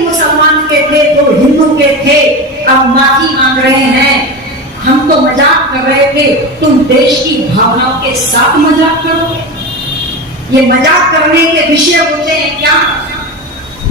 मुसलमान के थे, तो हिंदू के थे, अब माफी मांग रहे हैं। हम तो मजाक कर रहे थे, तुम देश की भावनाओं के साथ मजाक करोगे? ये मजाक करने के विषय होते हैं क्या?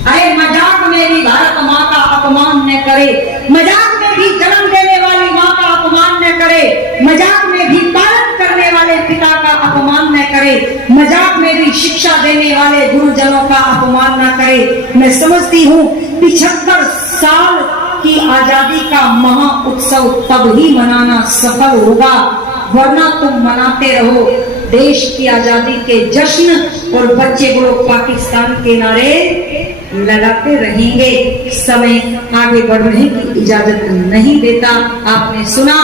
अरे मजाक में भी भारत माँ का अपमान न करे, मजाक में भी जन्म देने वाली माँ का अपमान न करे, मजाक में भी पालन करने वाले पिता का अपमान न करे, मजाक में भी शिक्षा देने वाले गुरुजनों का अपमान न करे। मैं समझती हूँ 75 साल की आजादी का महा उत्सव तब ही मनाना सफल होगा, वरना तुम मनाते रहो देश की आजादी के जश्न और बच्चे लोग पाकिस्तान के नारे लगाते रहेंगे। समय आगे बढ़ने की इजाजत नहीं देता। आपने सुना,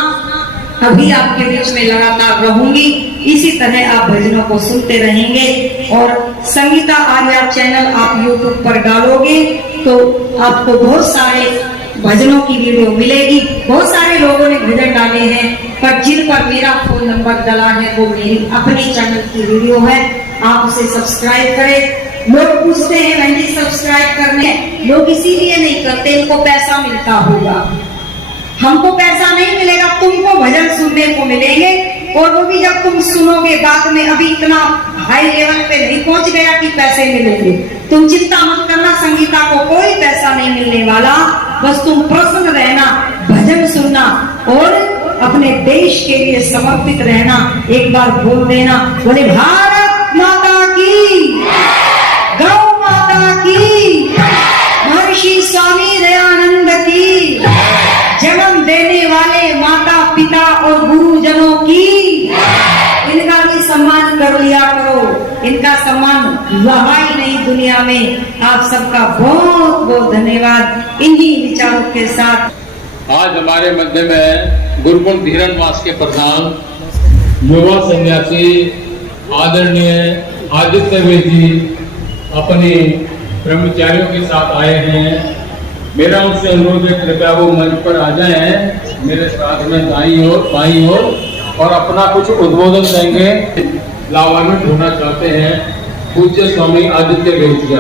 अभी आपके बीच में लगातार रहूंगी, इसी तरह आप भजनों को सुनते रहेंगे। और संगीता आर्या चैनल आप यूट्यूब पर डालोगे तो आपको बहुत सारे भजनों की वीडियो मिलेगी। बहुत सारे लोगों ने भजन डाले हैं, पर जिन पर मेरा फोन नंबर डला है वो मेरी अपने चैनल की वीडियो है, आप उसे सब्सक्राइब करें। लोग पूछते हैं बहन जी सब्सक्राइब करने, लोग इसीलिए नहीं करते, इनको पैसा मिलता होगा। हमको पैसा नहीं मिलेगा, तुमको भजन सुनने को मिलेंगे, और वो भी जब तुम सुनोगे बाद में। अभी इतना हाई लेवल पे नहीं पहुंच गया कि पैसे मिलेंगे। तुम चिंता मत करना, संगीता को कोई पैसा नहीं मिलने वाला, बस तुम प्रसन्न रहना, भजन सुनना और अपने देश के लिए समर्पित रहना। एक बार बोल देना, बोले भारत माता की, गौ माता की, महर्षि स्वामी दयानंद की, जन्म देने वाले माता पिता और गुरुजनों की। इनका भी सम्मान कर लिया करो, इनका सम्मान रहा ही नहीं दुनिया में। आप सबका बहुत बहुत धन्यवाद। इन्हीं विचारों के साथ आज हमारे मध्य में गुरुकुल धीरनवास के प्रधान युवा सन्यासी आदरणीय आदित्य वे जी अपने ब्रह्मचारियों के साथ आए हैं। मेरा उनसे अनुरोध है, कृपया वो मंच पर आ जाएं, मेरे साथ में दाईं ओर बाईं ओर, और अपना कुछ उद्बोधन देंगे। लाभान्वित होना चाहते हैं पूज्य स्वामी आदित्य वेदिया।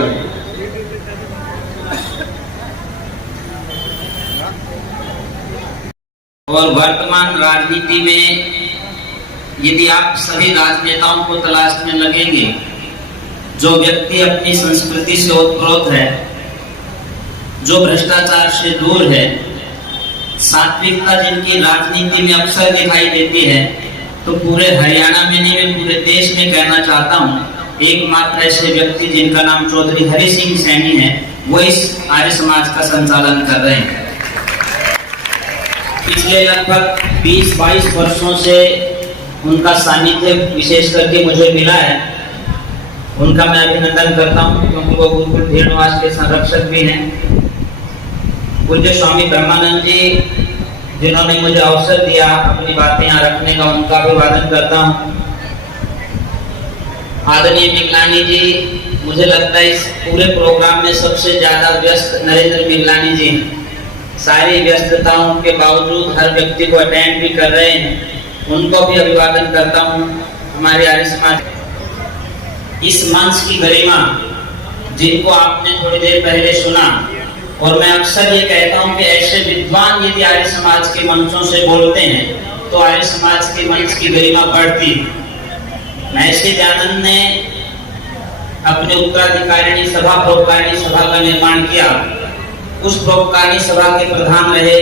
और वर्तमान राजनीति में यदि आप सभी राजनेताओं को तलाशने लगेंगे, जो व्यक्ति अपनी संस्कृति से ओतप्रोत है, जो भ्रष्टाचार से दूर है, सात्विकता जिनकी राजनीति में अक्सर दिखाई देती है, तो पूरे हरियाणा में नहीं, मैं पूरे देश में कहना चाहता हूँ, एकमात्र ऐसे व्यक्ति जिनका नाम चौधरी हरि सिंह सैनी है, वो इस आर्य समाज का संचालन कर रहे हैं। पिछले लगभग 20-22 वर्षों से उनका सानिध्य विशेष करके मुझे मिला है। उनका मैं अभिनंदन करता हूँ, क्योंकि वो गुरुकुल धीरनवास के संरक्षक भी हैं। पूज्य स्वामी ब्रह्मानंद जी जिन्होंने मुझे अवसर दिया अपनी बातें यहाँ रखने का, उनका अभिवादन करता हूँ। आदरणीय मिगलानी जी, मुझे लगता है इस पूरे प्रोग्राम में सबसे ज्यादा व्यस्त नरेंद्र मिगलानी जी, सारी व्यस्तताओं के बावजूद हर व्यक्ति को अटेंड भी कर रहे हैं, उनको भी अभिवादन करता हूँ। हमारे आर्य समाज इस मंच की गरिमा, जिनको आपने थोड़ी देर पहले सुना, और मैं अक्सर ये कहता हूँ कि ऐसे विद्वान यदि आर्य समाज के मंचों से बोलते हैं तो आर्य समाज के मंच की गरिमा बढ़ती है। ऐसे दयानंद ने अपने उत्तराधिकारिणी सभा परोपकारिणी सभा का निर्माण किया। उस परोपकारिणी सभा के प्रधान रहे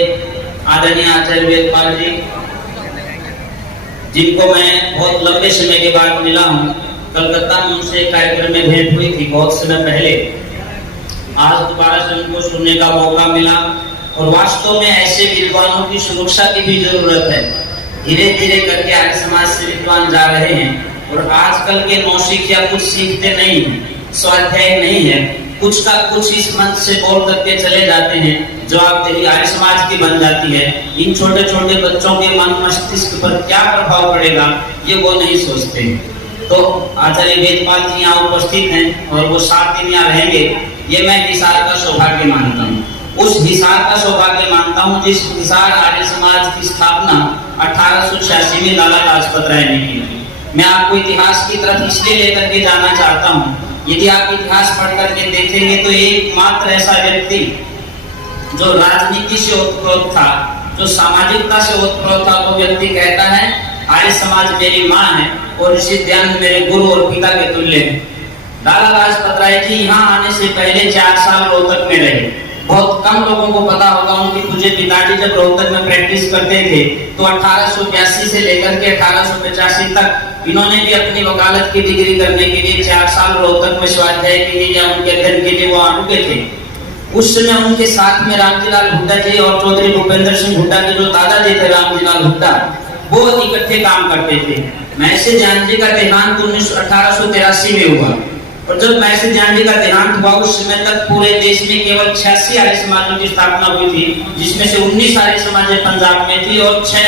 आदरणीय आचार्य वेदपाल जी, जिनको मैं बहुत लंबे समय के बाद मिला हूँ। कलकत्ता में उनसे कार्यक्रम में भेंट हुई थी बहुत समय पहले। आज दोबारा से उनको सुनने का मौका मिला, और वास्तव में ऐसे विद्वानों की सुरक्षा की भी जरूरत है। धीरे धीरे करके आर्य समाज से विद्वान जा रहे हैं, और आजकल के नौसिखिया कुछ सीखते नहीं है, स्वाध्याय नहीं है, कुछ का कुछ इस मंच से बोल करके चले जाते हैं, जवाबदेही आर्य समाज की बन जाती है। इन छोटे छोटे बच्चों के मन मस्तिष्क पर क्या प्रभाव पड़ेगा ये वो नहीं सोचते। तो आचार्य वेदपाल जी यहाँ उपस्थित हैं, और वो 7 दिन यहाँ रहेंगे, ये मैं हिसार का सौभाग्य मानता हूँ। उस हिसार का सौभाग्य मानता हूँ जिस हिसार आर्य समाज की स्थापना 1886 में लाला लाजपत राय ने की। मैं आपको इतिहास की तरफ इसलिए लेकर के जाना चाहता हूँ यदि आप इतिहास पढ़ करके देखेंगे तो एकमात्र ऐसा व्यक्ति जो राजनीति से ओतप्रोत था, जो सामाजिकता से ओतप्रोत था, वो व्यक्ति कहता है आर्य समाज मेरी माँ है और ऋषि दयानंद मेरे गुरु और पिता के तुल्य है। लाला लाजपत राय जी यहाँ आने से पहले 4 साल रोहतक में रहे। बहुत कम लोगों को पता होगा, उनके पूज्य पिताजी जब रोहतक में प्रैक्टिस करते थे तो 1882 से लेकर के 1885 तक इन्होंने भी अपनी वकालत की डिग्री करने के लिए 4 साल रोहतक में स्वाध्याय के लिए या उनके अध्ययन के लिए वो रुके थे। उस समय उनके साथ में रामजीलाल हुड्डा जी और चौधरी भूपेंद्र सिंह हुड्डा के जो दादाजी थे रामजीलाल हुड्डा, वो इकट्ठे काम करते थे। महर्षि ध्यान जी का देहांत 1883 में हुआ और जब महर्षि ध्यान जी का देहांत हुआ उस समय तक पूरे देश में केवल 86 आर्य समाजों की स्थापना हुई थी, जिसमें से 19 आर्य समाजें पंजाब में थी और 5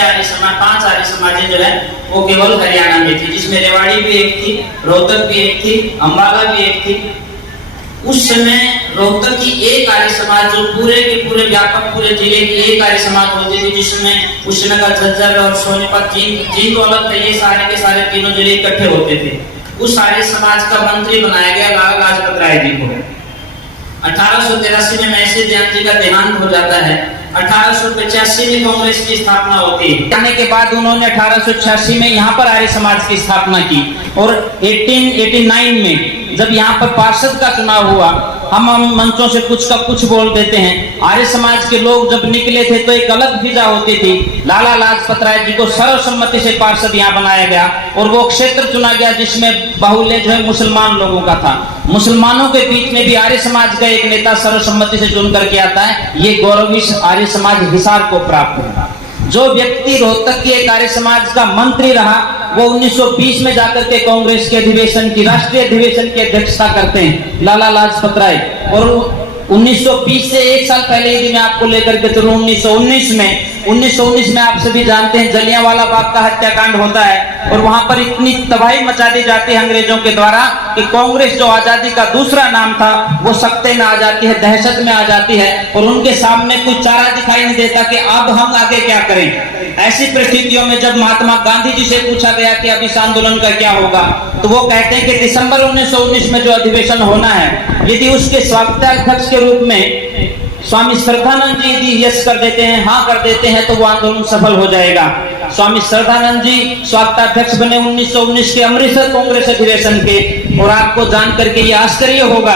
आर्य समाजें जो है वो केवल हरियाणा में थी, जिसमें रेवाड़ी भी एक थी, रोहतक भी एक थी, अम्बाला भी एक थी। उस समय रोहतक की एक आर्य समाज जो पूरे के पूरे व्यापक पूरे जिले की एक आर्य समाज होती थी, जिसमें उस समय का झज्जर और सोनीपत जींद तो अलग थे, ये सारे के सारे तीनों जिले इकट्ठे होते थे। उस आर्य समाज का मंत्री बनाया गया लाला लाजपत राय जी को। 1883 में महर्षि ध्यान जी का देहांत हो जाता है। 1885 में कांग्रेस की स्थापना होती है। आने के बाद उन्होंने 1886 में यहाँ पर आर्य समाज की स्थापना की और 1889 में जब यहाँ पर पार्षद का चुनाव हुआ, हम मंचों से कुछ का कुछ बोल देते हैं। आर्य समाज के लोग जब निकले थे तो एक अलग फिजा होती थी। लाला लाजपत राय जी को सर्वसम्मति से पार्षद यहाँ बनाया गया और वो क्षेत्र चुना गया जिसमें बाहुल्य जो है मुसलमान लोगों का था। मुसलमानों के बीच में भी आर्य समाज का एक नेता सर्वसम्मति से चुन करके आता है। ये गौरव इस आर्य समाज हिसार को प्राप्त हुआ। जो व्यक्ति रोहतक के एक आर्य समाज का मंत्री रहा, वो 1920 में जाकर के कांग्रेस के अधिवेशन की राष्ट्रीय अधिवेशन की अध्यक्षता करते हैं, लाला लाजपत राय। और 1920 से 1 साल पहले यदि मैं आपको लेकर के चलूं 1919 में आप सभी जानते हैं जलियांवाला बाग का हत्याकांड होता है और वहां पर इतनी तबाही मचा दी जाती है अंग्रेजों के द्वारा कि कांग्रेस जो आजादी का दूसरा नाम था वो सख्ते में आ जाती है, दहशत में आ जाती है और उनके सामने कोई चारा दिखाई नहीं देता कि अब हम आगे क्या करें। ऐसी परिस्थितियों में जब महात्मा गांधी जी से पूछा गया कि अब इस आंदोलन का क्या होगा, तो वो कहते हैं कि दिसंबर 1919 में जो अधिवेशन होना है, यदि उसके स्वागताध्यक्ष के रूप में स्वामी श्रद्धानंद जी यदि यस कर देते हैं, हाँ कर देते हैं, तो वो आंदोलन सफल हो जाएगा। स्वामी श्रद्धानंद जी स्वागताध्यक्ष बने 1919 के अमृतसर कांग्रेस अधिवेशन के। और आपको जान करके ये आश्चर्य होगा,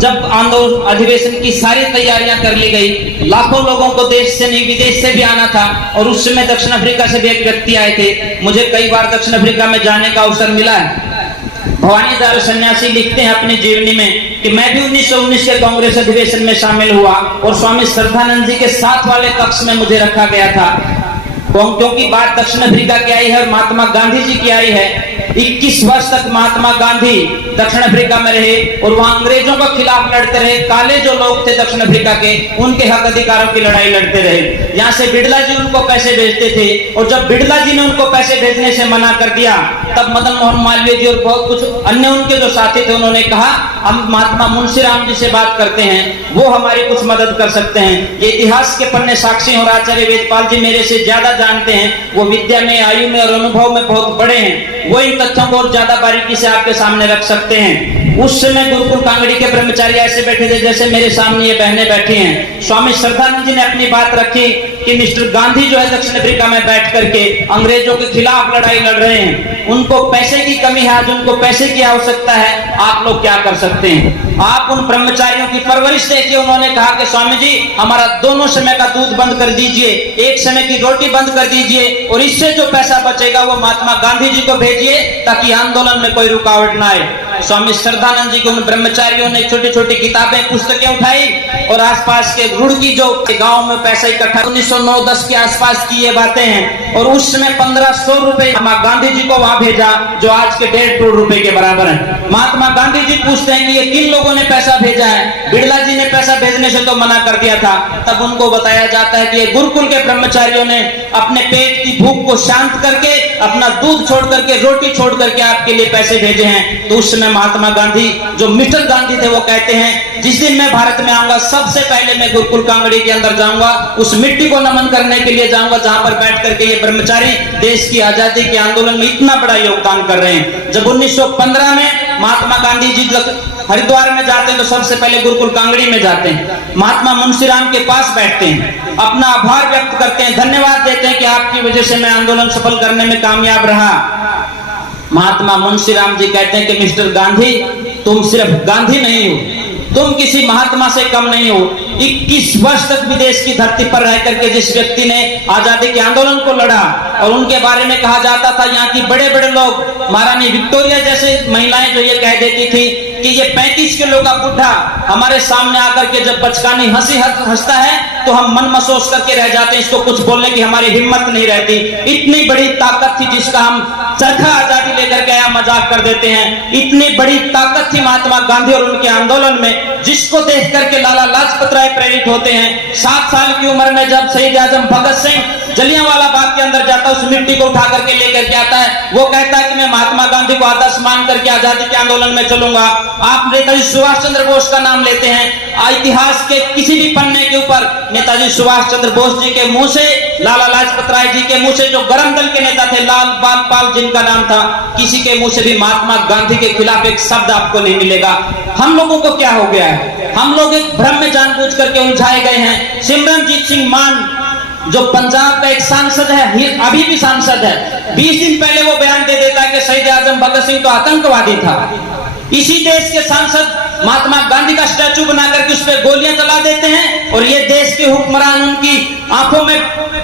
जब आंदोलन अधिवेशन की सारी तैयारियां कर ली गई, लाखों लोगों को देश से नहीं विदेश से भी आना था और उस समय दक्षिण अफ्रीका से भी एक व्यक्ति आए थे। मुझे कई बार दक्षिण अफ्रीका में जाने का अवसर मिला है। भवानी दास सन्यासी लिखते हैं अपनी जीवनी में कि मैं भी 1919 के कांग्रेस अधिवेशन में शामिल हुआ और स्वामी श्रद्धानंद जी के साथ वाले कक्ष में मुझे रखा गया था, क्योंकि बात दक्षिण अफ्रीका की आई है और महात्मा गांधी जी की आई है। 21 वर्ष तक महात्मा गांधी दक्षिण अफ्रीका में रहे और वहां अंग्रेजों के खिलाफ लड़ते रहे। काले जो लोग थे दक्षिण अफ्रीका के, उनके हक अधिकारों की लड़ाई लड़ते रहे। यहाँ से बिड़ला जी उनको पैसे भेजते थे और जब बिड़ला जी ने उनको पैसे भेजने से मना कर दिया, तब मदन मोहन मालवीय जी और बहुत कुछ अन्य उनके जो साथी थे, उन्होंने कहा हम महात्मा मुंशीराम जी से बात करते हैं, वो हमारी कुछ मदद कर सकते हैं। ये इतिहास के पन्ने साक्षी और आचार्य वेदपाल जी मेरे से ज्यादा जानते हैं, वो विद्या में, आयु में और अनुभव में बहुत बड़े हैं, वो इन तथ्यों को और ज्यादा बारीकी से आपके सामने रख सकते हैं। उस समय गुरुकुल कांगड़ी के ब्रह्मचारी ऐसे बैठे थे जैसे मेरे सामने ये बहनें बैठी हैं। स्वामी श्रद्धानंद जी ने अपनी बात रखी कि मिस्टर गांधी जो है दक्षिण अफ्रीका में बैठ करके अंग्रेजों के खिलाफ लड़ाई लड़ रहे हैं, उनको पैसे की कमी है, आज उनको पैसे की आवश्यकता है, आप लोग क्या कर सकते हैं। आप उन ब्रह्मचारियों की परवरिश देखिए। उन्होंने कहा कि स्वामी जी हमारा दोनों समय का दूध बंद कर दीजिए, एक समय की रोटी बंद कर दीजिए और इससे जो पैसा बचेगा वो महात्मा गांधी जी को भेजिए ताकि आंदोलन में कोई रुकावट ना आए। स्वामी श्रद्धानंद जी को उन ब्रह्मचारियों ने छोटी छोटी किताबें, पुस्तकें उठाई और आसपास के रुड़की जो गांव में पैसा इकट्ठा, 1909-10 के आसपास की ये बातें हैं। और उस समय 1500 रुपए महात्मा गांधी जी को वहां भेजा, जो आज के 1.5 करोड़ रुपए के बराबर है। महात्मा गांधी जी पूछते हैं कि ये किन लोगों ने पैसा भेजा है। बिड़ला जी ने पैसा भेजने से तो मना कर दिया था। तब उनको बताया जाता है कि ये गुरुकुल के ब्रह्मचारियों ने अपने पेट की भूख को शांत करके, अपना दूध छोड़ करके, रोटी छोड़ करके आपके लिए पैसे भेजे हैं। तो उस समय महात्मा गांधी जो मिस्टर गांधी थे वो कहते हैं जिस दिन मैं भारत में आऊंगा सबसे पहले मैं गुरुकुल कांगड़ी के अंदर जाऊंगा, उस मिट्टी को नमन करने के लिए जाऊंगा जहां पर बैठ करके ये ब्रह्मचारी देश की आजादी के आंदोलन में इतना बड़ा योगदान कर रहे हैं। जब 1915 में महात्मा गांधी जी हरिद्वार में जाते हैं तो सबसे पहले गुरुकुल कांगड़ी में जाते हैं, महात्मा मुंशीराम के पास बैठते हैं, अपना आभार व्यक्त करते हैं, धन्यवाद देते हैं कि आपकी वजह से मैं आंदोलन सफल करने में कामयाब रहा। महात्मा मुंशीराम जी कहते हैं कि मिस्टर गांधी, तुम सिर्फ गांधी नहीं हो, तुम किसी महात्मा से कम नहीं हो। 21 वर्ष तक विदेश की धरती पर रह करके जिस व्यक्ति ने आजादी के आंदोलन को लड़ा, और उनके बारे में कहा जाता था, यहाँ की बड़े बड़े लोग, महारानी विक्टोरिया जैसे महिलाएं जो ये कह देती थी कि ये 35 किलो का बुढ़ा हमारे सामने आकर के जब बचकानी हंसी हंसता है तो हम मन महसूस करके रह जाते हैं, इसको कुछ बोलने की हमारी हिम्मत नहीं रहती। इतनी बड़ी ताकत थी जिसका हम चरखा आजादी लेकर के आया मजाक कर देते हैं। इतनी बड़ी ताकत थी महात्मा गांधी और उनके आंदोलन में, जिसको देख करके लाला लाजपत राय प्रेरित होते हैं। 7 साल की उम्र में जब शहीद आजम भगत सिंह जलियांवाला बाग के अंदर जाता है, उस मिट्टी को उठा करके लेकर के आता है, वो कहता है कि मैं महात्मा गांधी को आदर्श मान करके आजादी के आंदोलन में चलूंगा। आप नेताजी सुभाष चंद्र बोस का नाम लेते हैं, इतिहास के किसी भी पन्ने के ऊपर नेताजी सुभाष चंद्र बोस जी के मुंह से, लाला लाजपत राय जी के मुंह से, जो गरम दल के नेता थे लाल बाल जिनका नाम था, किसी के मुंह से भी महात्मा गांधी के खिलाफ एक शब्द आपको नहीं मिलेगा। हम लोगों को क्या हो गया है, हम लोग एक भ्रम में जानबूझ करके उलझाए गए हैं। सिमरनजीत सिंह मान जो पंजाब का एक सांसद है, अभी भी सांसद है, 20 दिन पहले वो बयान दे देता है कि शहीद आजम भगत सिंह तो आतंकवादी था। इसी देश के सांसद महात्मा गांधी का स्टैचू बना करके उस पर गोलियां चला देते हैं, और ये देश के हुक्मरान, उनकी आंखों में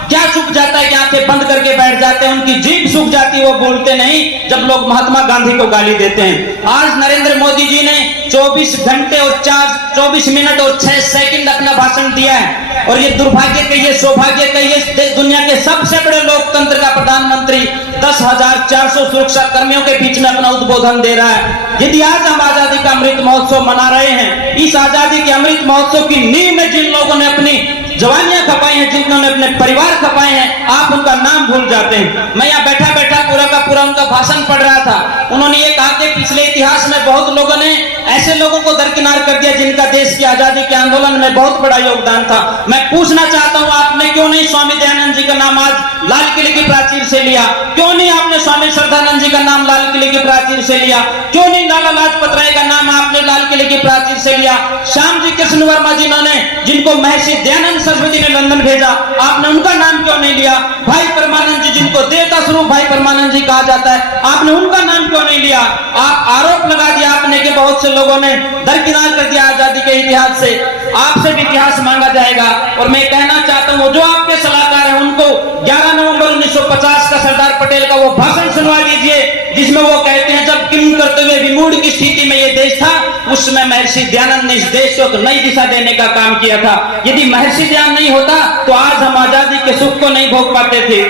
क्या सूख जाता है कि आंखें बंद करके बैठ जाते हैं, उनकी जीभ सूख जाती है, वो बोलते नहीं जब लोग महात्मा गांधी को गाली देते हैं। आज नरेंद्र मोदी जी ने 24 घंटे और 24 मिनट और 6 सेकंड अपना भाषण दिया है, और ये दुर्भाग्य कहिए, सौभाग्य कहिए, दुनिया के सबसे बड़े लोकतंत्र का प्रधानमंत्री 10,400 सुरक्षा कर्मियों के बीच में अपना उद्बोधन दे रहा है। यदि आज हम आजादी का अमृत महोत्सव मना रहे हैं, इस आजादी के अमृत महोत्सव की नींव में जिन लोगों ने अपनी जवानियां खपाई हैं, जिन्होंने अपने परिवार खपाए हैं, आप उनका नाम भूल जाते हैं। मैं यहाँ बैठा बैठा पूरा का पूरा उनका भाषण पढ़ रहा था। उन्होंने ये कहा कि पिछले इतिहास में बहुत लोगों ने ऐसे लोगों को दरकिनार कर दिया जिनका देश की आजादी के आंदोलन में बहुत बड़ा योगदान था। मैं पूछना चाहता हूँ, आपने क्यों नहीं स्वामी दयानंद जी का नाम आज लाल किले की प्राचीर से लिया? क्यों नहीं आपने स्वामी श्रद्धानंद जी का नाम लाल किले की प्राचीर से लिया? क्यों नहीं लाला लाजपत राय का नाम आपने लाल किले की प्राचीर से लिया? श्याम जी कृष्ण वर्मा जिनको महर्षि दयानंद सरस्वती ने लंदन भेजा, आपने उनका नाम क्यों नहीं लिया? भाई परमानंद जी, जिनको देवता स्वरूप भाई परमानंद जी कहा जाता है, आपने उनका नाम क्यों नहीं लिया? आप आरोप लगा दिया आपने कि बहुत से लोगों ने दरकिनार कर दिया आजादी के इतिहास से। आपसे भी इतिहास मांगा जाएगा। और मैं कहना चाहता हूं, जो आपके सलाहकार हैं उनको 11 नवंबर 1950 का सरदार पटेल का वो भाषण सुनवा दीजिए, जिसमें वो कहते हैं जब किम करते हुए विमूढ़ की स्थिति में ये देश था, उस समय महर्षि दयानंद ने इस देश को नई दिशा देने का काम किया था। यदि महर्षि दयानंद नहीं होता तो आज हम आजादी के सुख को नहीं भोग पाते थे।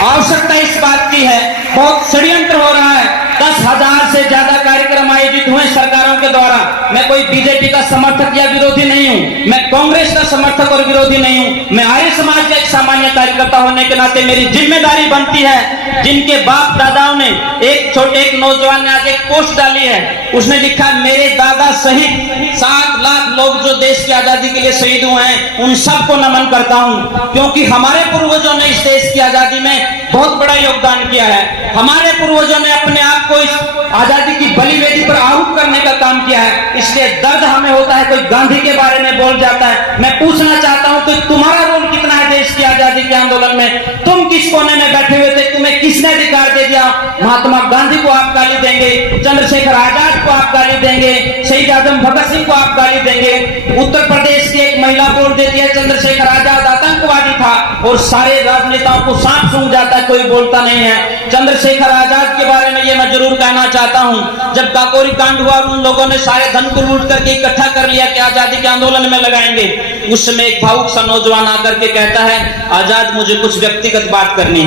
आवश्यकता इस बात की है, बहुत षड्यंत्र हो रहा है। 10,000 से ज्यादा कार्यक्रम आयोजित हुए सरकारों के द्वारा। मैं कोई बीजेपी का समर्थक या विरोधी नहीं हूं, मैं कांग्रेस का समर्थक और विरोधी नहीं हूं। मैं आर्य समाज का एक सामान्य कार्यकर्ता होने के नाते मेरी जिम्मेदारी बनती है, जिनके बाप दादाओं ने एक नौजवान ने आज एक पोस्ट डाली है, उसने लिखा मेरे दादा सहित 7 लाख लोग जो देश की आजादी के लिए शहीद हुए हैं, उन सबको नमन करता हूं, क्योंकि हमारे पूर्वजों ने इस देश की आजादी में बहुत बड़ा योगदान किया है। हमारे पूर्वजों ने अपने आप को इस आजादी की बलि वेदी पर आहुत करने का काम किया है। इसलिए दर्द हमें होता है कोई गांधी के बारे में बोल जाता है। मैं पूछना चाहता हूं कि तुम्हारा रोल कितना है देश की आजादी के आंदोलन में? तुम किस कोने में बैठे हुए थे? तुम्हें किसने अधिकार दे दिया? महात्मा गांधी को आप गाली देंगे, चंद्रशेखर आजाद को आप गाली देंगे, शहीद आजम भगत सिंह को आप गाली देंगे। उत्तर प्रदेश की एक महिला बोल देती है चंद्रशेखर आजाद आतंकवादी था, और सारे राजनेताओं को सांप सूंघ जाता है, कोई बोलता नहीं है। चंद्रशेखर आजाद के बारे में ये मैं जरूर कहना चाहता हूं, जब काकोरी कांड हुआ और उन लोगों ने सारे धन को लूट करके इकट्ठा कर लिया कि आजादी के आंदोलन में लगाएंगे, उस समय एक भावुक सा नौजवान आकर के कहता है आजाद मुझे कुछ व्यक्तिगत बात करनी।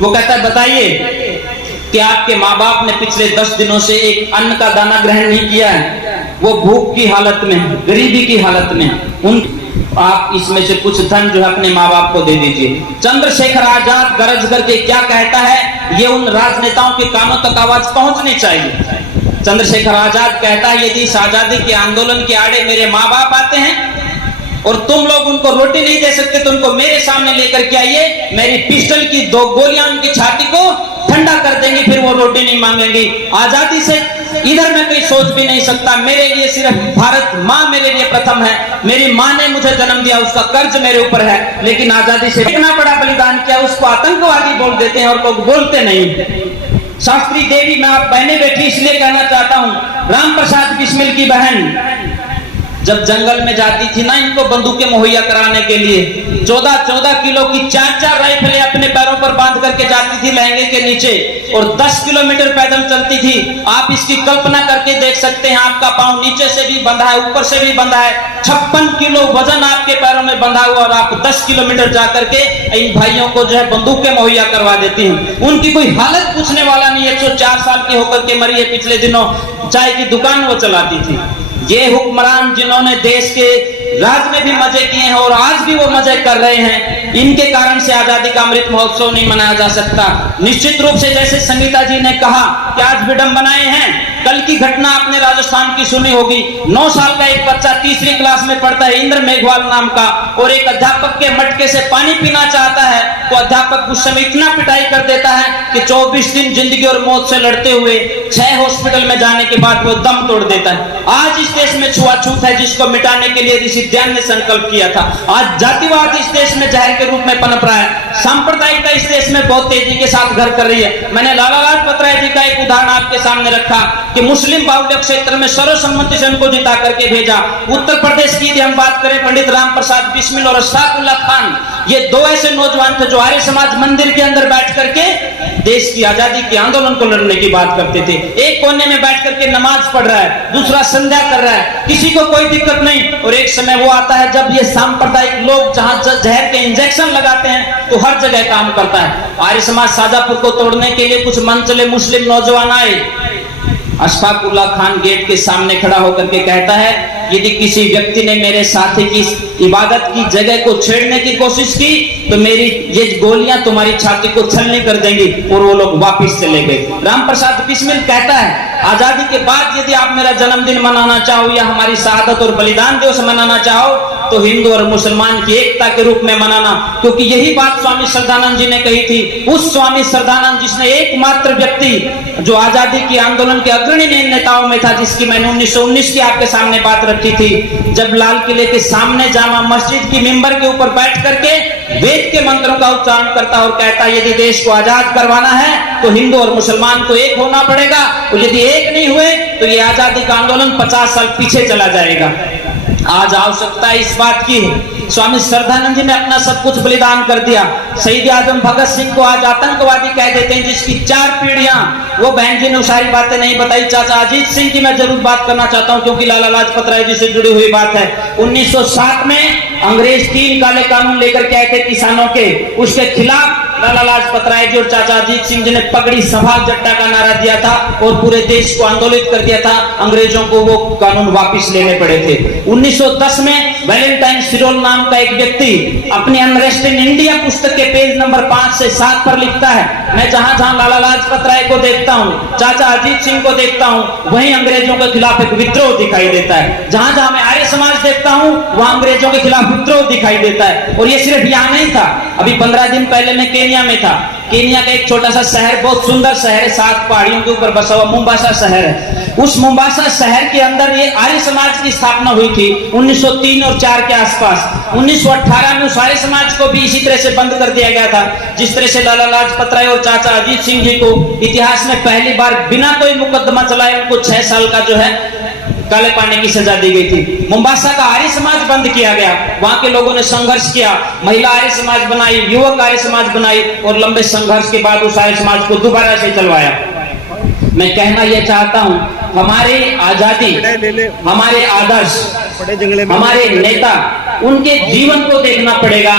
वो कहता है बताइए कि आपके माँ बाप ने पिछले 10 दिनों से एक अन्न का दाना ग्रहण नहीं किया है, वो भूख की हालत में, गरीबी की हालत में, आप इसमें से कुछ धन जो है अपने माँ बाप को दे दीजिए। चंद्रशेखर आजाद गरज करके क्या कहता है, ये उन राजनेताओं के कानों तक आवाज पहुंचनी चाहिए। चंद्रशेखर आजाद कहता है यदि इस आजादी के आंदोलन के आड़े मेरे माँ बाप आते हैं और तुम लोग उनको रोटी नहीं दे सकते तो उनको मेरे सामने लेकर के आइए, मेरी पिस्टल की 2 गोलियां उनकी छाती को ठंडा कर देंगी, फिर वो रोटी नहीं मांगेंगी। आजादी से इधर मैं कहीं सोच भी नहीं सकता। मेरे लिए सिर्फ भारत माँ मेरे लिए प्रथम है। मेरी माँ ने मुझे जन्म दिया, उसका कर्ज मेरे ऊपर है। लेकिन आजादी से इतना बड़ा बलिदान किया, उसको आतंकवादी बोल देते हैं और लोग बोलते नहीं। शास्त्री देवी, मैं आप बहनें बैठी इसलिए कहना चाहता हूँ, राम प्रसाद बिस्मिल की बहन जब जंगल में जाती थी ना इनको बंदूकें मुहैया कराने के लिए, 14-14 किलो की 4-4 राइफलें अपने पैरों पर बांध करके जाती थी लहंगे के नीचे, और 10 किलोमीटर पैदल चलती थी। आप इसकी कल्पना करके देख सकते हैं, आपका पांव नीचे से भी बंधा है, ऊपर से भी बंधा है, 56 किलो वजन आपके पैरों में बंधा हुआ, और आप 10 किलोमीटर जाकर के इन भाइयों को जो है बंदूकें मुहैया करवा देती हैं। उनकी कोई हालत पूछने वाला नहीं। 104 साल की होकर के मरी है, पिछले दिनों चाय की दुकान वो चलाती थी। ये हुक्मरान जिन्होंने देश के राज में भी मजे किए हैं और आज भी वो मजे कर रहे हैं, इनके कारण से आजादी का अमृत महोत्सव नहीं मनाया जा सकता। निश्चित रूप से जैसे संगीता जी ने कहा कि आज विडंबनाएं हैं, कल की घटना आपने राजस्थान की सुनी होगी। 9 साल का एक बच्चा तीसरी क्लास में पढ़ता है, इंद्र मेघवाल नाम का, और एक अध्यापक के मटके से पानी पीना चाहता है तो अध्यापक उस समय इतना पिटाई कर देता है कि 24 दिन जिंदगी और मौत से लड़ते हुए 6 हॉस्पिटल में जाने के बाद वो दम तोड़ देता है। आज इस देश में छुआछूत है, जिसको मिटाने के लिए ऋषि ध्यान ने संकल्प किया था। आज जातिवाद इस देश में जहर के रूप में पनप रहा है। सांप्रदायिकता इस देश में बहुत तेजी के साथ घर कर रही है। मैंने लाला लाजपत राय जी का एक उदाहरण आपके सामने रखा कि मुस्लिम बाहुल्य क्षेत्र में सर्वसम्मति से उनको जिता करके भेजा। उत्तर प्रदेश की यदि हम बात करें, पंडित राम प्रसाद बिस्मिल और अशफाक उल्लाह खान, ये 2 ऐसे नौजवान थे जो आर्य समाज मंदिर के अंदर बैठ करके देश की आजादी के आंदोलन को लड़ने की बात करते थे। एक कोने में बैठ करके नमाज पढ़ रहा है, दूसरा संध्या कर रहा है, किसी को कोई दिक्कत नहीं। और एक समय वो आता है जब ये सांप्रदायिक लोग जहां जहर के इंजेक्शन लगाते हैं तो हर जगह काम करता है। आर्य समाज शाजापुर को तोड़ने के लिए कुछ मनचले मुस्लिम नौजवान आए। अशफाक उल्लाह खान गेट के सामने खड़ा होकर के कहता है, यदि किसी व्यक्ति ने मेरे साथी की इबादत की जगह को छेड़ने की कोशिश की तो मेरी ये गोलियां तुम्हारी छाती को छलनी कर देंगी। और वो लोग वापस चले गए। राम प्रसाद बिस्मिल कहता है, आजादी के बाद यदि आप मेरा जन्मदिन मनाना चाहो या हमारी शहादत और बलिदान दिवस मनाना चाहो तो हिंदू और मुसलमान की एकता के रूप में मनाना, क्योंकि यही बात स्वामी श्रद्धानंद जी ने कही थी। उस स्वामी श्रद्धानंद जिसने एकमात्र व्यक्ति जो आजादी के आंदोलन के अग्रणी नेताओं में था, जिसकी मैंने 1919 की आपके सामने बात रखी थी, जब लाल किले के सामने जामा मस्जिद की मिंबर के ऊपर बैठ करके वेद के मंत्रों का उच्चारण करता और कहता, यदि देश को आजाद करवाना है तो हिंदू और मुसलमान को एक होना पड़ेगा, और यदि एक नहीं हुए तो ये आजादी का आंदोलन 50 साल पीछे चला जाएगा। आज आवश्यकता इस बात की है, स्वामी श्रद्धानंद जी ने अपना सब कुछ बलिदान कर दिया। शहीद आजम भगत सिंह को आज आतंकवादी कह देते हैं, जिसकी 4 पीढ़ियां, वो बहन जी ने सारी बातें नहीं बताई। चाचा अजीत सिंह की मैं जरूर बात करना चाहता हूं, क्योंकि लाला लाजपत राय जी से जुड़ी हुई बात है। 1907 में अंग्रेज 3 काले कानून लेकर के आए थे किसानों के, उसके खिलाफ लाला लाजपत राय जी और चाचा अजीत सिंह जी ने पगड़ी संभाल जट्टा का नारा दिया था और पूरे देश को आंदोलित कर दिया था। अंग्रेजों को वो कानून वापस लेने पड़े थे। 1910 में वैलेंटाइन सिरोल नाम का एक व्यक्ति अपनी अनरेस्ट इन इंडिया पुस्तक के पेज नंबर 5 से 7 पर लिखता है, मैं जहां जहां लाला लाजपत राय को देखता हूं, चाचा अजीत सिंह को देखता हूं, वहीं अंग्रेजों के खिलाफ एक विद्रोह दिखाई देता है। जहां जहां मैं आर्य समाज देखता हूं वहां अंग्रेजों के खिलाफ विद्रोह दिखाई देता है। और ये सिर्फ यहाँ नहीं था, अभी 15 दिन पहले मैं केन्या में था। केन्या का एक छोटा सा शहर, बहुत सुंदर शहर है, 7 पहाड़ियों के ऊपर बसा हुआ मोम्बासा शहर है। उस मोम्बासा शहर के अंदर ये आर्य समाज की स्थापना हुई थी 1903 और 4 के आसपास। 1918 में उस आर्य समाज को भी इसी तरह से बंद कर दिया गया था, जिस तरह से लाला लाजपत राय और चाचा अजीत सिंह जी को इतिहास में पहली बार बिना कोई मुकदमा चलाए उनको 6 साल का जो है काले पानी की सजा दी गई थी। मोम्बासा का आर्य समाज बंद किया गया। वहां के लोगों ने संघर्ष किया, महिला आर्य समाज बनाई, युवक आर्य समाज बनाई, और लंबे संघर्ष के बाद उस आर्य समाज को दोबारा से चलवाया। मैं कहना यह चाहता हूं, हमारी आजादी, हमारे आदर्श, हमारे नेता, उनके जीवन को देखना पड़ेगा,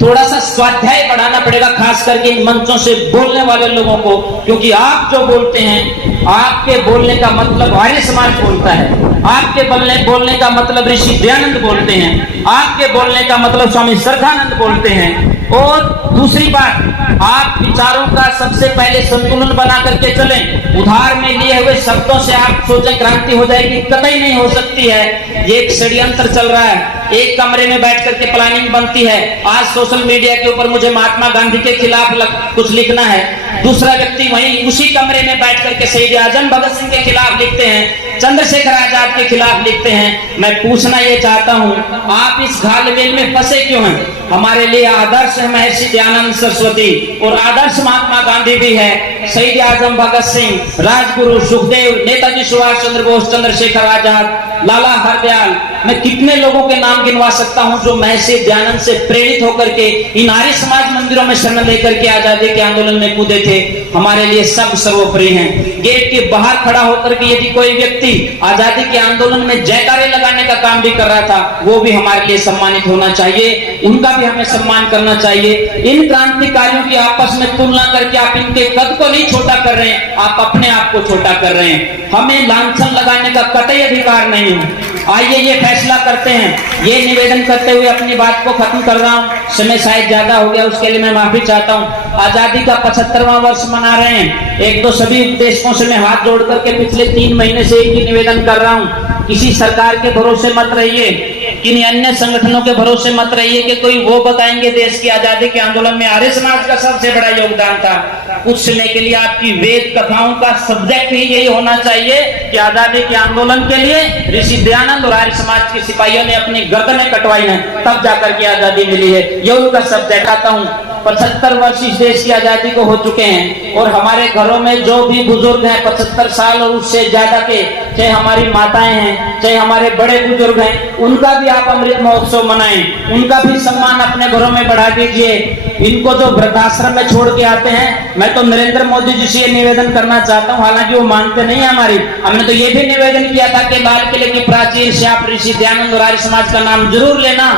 थोड़ा सा स्वाध्याय बढ़ाना पड़ेगा, खास करके इन मंचों से बोलने वाले लोगों को, क्योंकि आप जो बोलते हैं, आपके बोलने का मतलब आर्य समाज बोलता है, आपके बोलने का मतलब ऋषि दयानंद बोलते हैं, आपके बोलने का मतलब स्वामी श्रद्धानंद बोलते हैं। और दूसरी बात, आप विचारों का सबसे पहले संतुलन बना करके चलें। उधार में लिए हुए शब्दों से आप सोचें क्रांति हो जाएगी, कतई नहीं हो सकती है। ये एक षड्यंत्र चल रहा है। एक कमरे में बैठ करके प्लानिंग बनती है। आज सोशल मीडिया के ऊपर मुझे महात्मा गांधी के खिलाफ कुछ लिखना है, दूसरा व्यक्ति वहीं उसी कमरे में बैठ करके शहीद आजम भगत सिंह के खिलाफ लिखते हैं, चंद्रशेखर आजाद के खिलाफ लिखते हैं। मैं पूछना ये चाहता हूँ, आप इस घालमेल में फंसे क्यों हैं? हमारे लिए आदर्श है महर्षि दयानंद सरस्वती और आदर्श महात्मा गांधी भी है, शहीद आजम भगत सिंह, राजगुरु सुखदेव, नेताजी सुभाष चंद्र बोस, चंद्रशेखर आजाद, लाला हरदयाल। मैं कितने लोगों के नाम गिनवा सकता हूं जो महर्षि दयानंद से प्रेरित होकर के इन आर्य समाज मंदिरों में शरण लेकर के आजादी के आंदोलन में कूदे थे। हमारे लिए सब सर्वोपरि हैं। गेट के बाहर खड़ा होकर के यदि कोई व्यक्ति आजादी के आंदोलन में जयकारे लगाने का काम भी कर रहा था, वो भी हमारे लिए सम्मानित होना चाहिए, उनका भी हमें सम्मान करना चाहिए। इन क्रांतिकारियों की आपस में तुलना करके आप इनके कद को नहीं छोटा कर रहे हैं, आप अपने आप को छोटा कर रहे हैं। हमें लांछन लगाने का कतई अधिकार नहीं है। आइए ये फैसला करते हैं। ये निवेदन करते हुए अपनी बात को खत्म कर रहा हूँ, समय शायद ज्यादा हो गया, उसके लिए मैं माफी चाहता हूँ। आजादी का 75वां वर्ष मना रहे हैं। एक तो सभी उपदेशकों से मैं हाथ जोड़ करके पिछले 3 महीने से एक ही निवेदन कर रहा हूँ, किसी सरकार के भरोसे मत रहिए, किन्हीं अन्य संगठनों के भरोसे मत रहिए कि कोई वो बताएंगे देश की आजादी के आंदोलन में आर्य समाज का सबसे बड़ा योगदान था। कुछ समय के लिए आपकी वेद कथाओं का सब्जेक्ट ही यही होना चाहिए कि आजादी के आंदोलन के लिए ऋषि दयानंद और आर्य समाज के सिपाहियों ने अपनी गर्दनें कटवाई हैं, तब जाकर के आजादी मिली है। ये उनका सब्जेक्ट आता हूँ। 75 वर्ष इस देश की आजादी को हो चुके हैं और हमारे घरों में जो भी बुजुर्ग हैं 75 साल और उससे ज्यादा के, चाहे हमारी माताएं हैं, चाहे हमारे बड़े बुजुर्ग हैं, उनका भी आप अमृत महोत्सव मनाएं, उनका भी सम्मान अपने घरों में बढ़ा दीजिए। इनको जो वृद्धाश्रम में छोड़ के आते हैं, मैं तो नरेंद्र मोदी जी से ये निवेदन करना चाहता हूँ, हालांकि वो मानते नहीं है हमारी। हमने तो ये भी निवेदन किया था कि लाल किले की प्राचीर से आप ऋषि दयानंद और आर्य समाज का नाम जरूर लेना,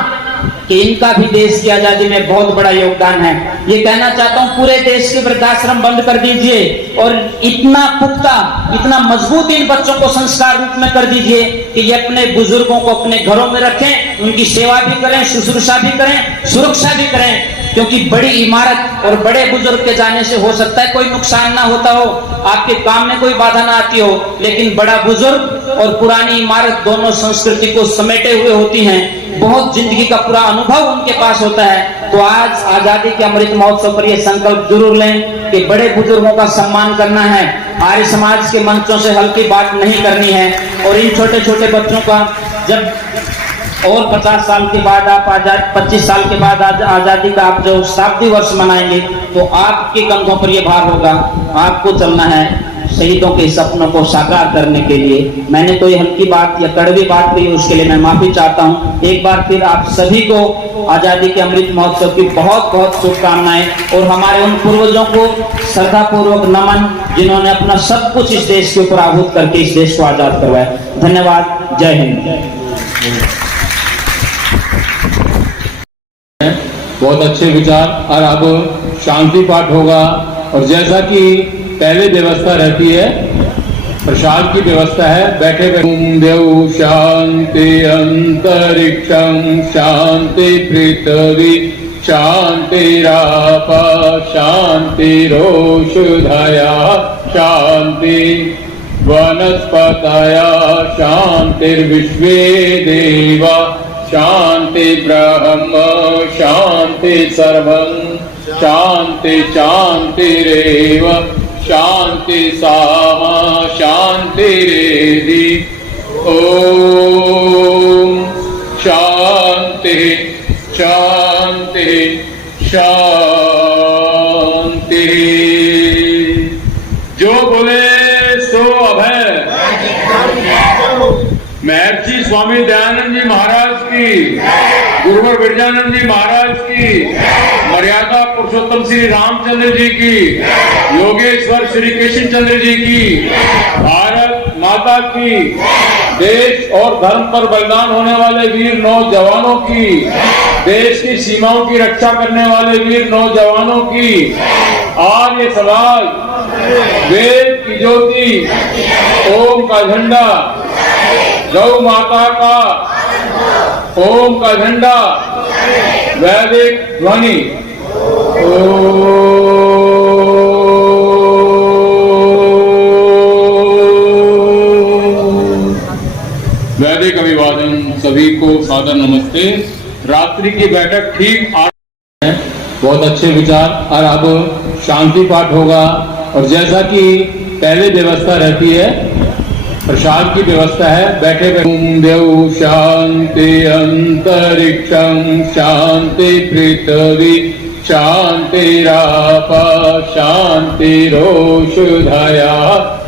कि इनका भी देश की आजादी में बहुत बड़ा योगदान है। ये कहना चाहता हूँ, पूरे देश के वृद्धाश्रम बंद कर दीजिए और इतना पुख्ता, इतना मजबूत इन बच्चों को संस्कार रूप में कर दीजिए कि ये अपने बुजुर्गों को अपने घरों में रखें, उनकी सेवा भी करें, शुश्रूषा भी करें, सुरक्षा भी करें। क्योंकि बड़ी इमारत और बड़े बुजुर्ग के जाने से हो सकता है कोई नुकसान ना होता हो, आपके काम में कोई बाधा ना आती हो, लेकिन बड़ा बुजुर्ग और पुरानी इमारत दोनों संस्कृति को समेटे हुए होती हैं, बहुत जिंदगी का पूरा अनुभव उनके पास होता है। तो आज आजादी के अमृत महोत्सव पर यह संकल्प जरूर लें कि बड़े बुजुर्गों का सम्मान करना है, आर्य समाज के मंचों से हल्की बात नहीं करनी है। और इन छोटे छोटे बच्चों का जब और 50 साल के बाद आप 25 साल के बाद आजादी का आप जो शताब्दी वर्ष मनाएंगे, तो आपके कंधों पर यह भार होगा, आपको चलना है शहीदों के सपनों को साकार करने के लिए। मैंने कोई हल्की बात या कड़वी बात कही, उसके लिए मैं माफी चाहता हूँ। एक बार फिर आप सभी को आजादी के अमृत महोत्सव की बहुत बहुत शुभकामनाएं और हमारे उन पूर्वजों को श्रद्धा पूर्वक नमन, जिन्होंने अपना सब कुछ इस देश के ऊपर आहूत करके इस देश को आजाद करवाया। धन्यवाद। जय हिंद। बहुत अच्छे विचार। और अब शांति पाठ होगा और जैसा कि पहले व्यवस्था रहती है, प्रसाद की व्यवस्था है, बैठे देव शांति अंतरिक्षम शांति पृथ्वी शांतिरापा शांतिरोषधया शांति वनस्पतया शांतिर्विश्वे देवा शांति ब्रह्म शांति सर्वं शांति शांतिरेव शांति सामा शांतिरेधि। ओम शांति शांति शांति। जो बोले सो अभय। महर्षि स्वामी दयानंद जी महाराज की, गुरुवर विरजानंद जी महाराज की, मर्यादा पुरुषोत्तम श्री रामचंद्र जी की, योगेश्वर श्री कृष्ण चंद्र जी की, भारत माता की, देश और धर्म पर बलिदान होने वाले वीर नौजवानों की, देश की सीमाओं की रक्षा करने वाले वीर नौजवानों की, आर्य समाज, वेद की ज्योति, ओम का झंडा, गौ माता का ओम का झंडा, वैदिक ध्वनि। वैदिक अभिवादन। सभी को सादर नमस्ते। रात्रि की बैठक ठीक 8 है। बहुत अच्छे विचार। और अब शांति पाठ होगा और जैसा कि पहले व्यवस्था रहती है प्रसाद की व्यवस्था है। बैठे देव शांति अंतरिक्षं शांति पृथ्वी शांतिराप शांतिरोषधया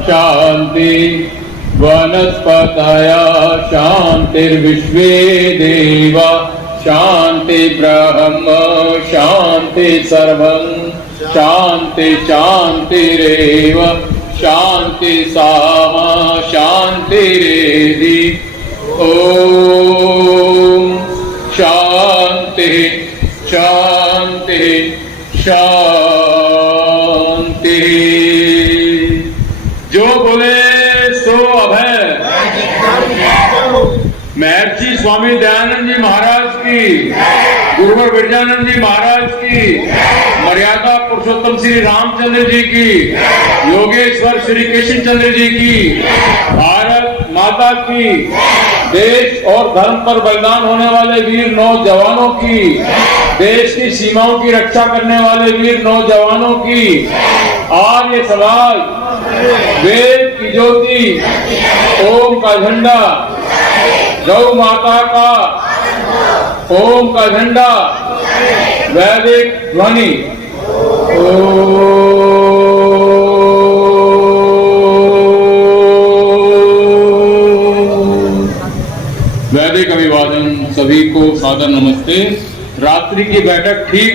शांति वनस्पतय शांतिर्विश्वे देवा शांति ब्रह्म शांति सर्वं शांति शांतिरेव शांति सामा शांतिरेधि। ओम शांति शांति शांति। जो बोले सो अभय। महर्षि स्वामी दयानंद जी महाराज की, गुरुवर विरजानंद जी महाराज की, मर्यादा पुरुषोत्तम श्री रामचंद्र जी की, योगेश्वर श्री कृष्ण चंद्र जी की, भारत माता की, देश और धर्म पर बलिदान होने वाले वीर नौजवानों की, देश की सीमाओं की रक्षा करने वाले वीर नौजवानों की, आर्य समाज, वेद की ज्योति, ओम का झंडा, गौ माता का ओम का झंडा, वैदिक ध्वनि। वैदिक अभिवादन। सभी को सादर नमस्ते। रात्रि की बैठक ठीक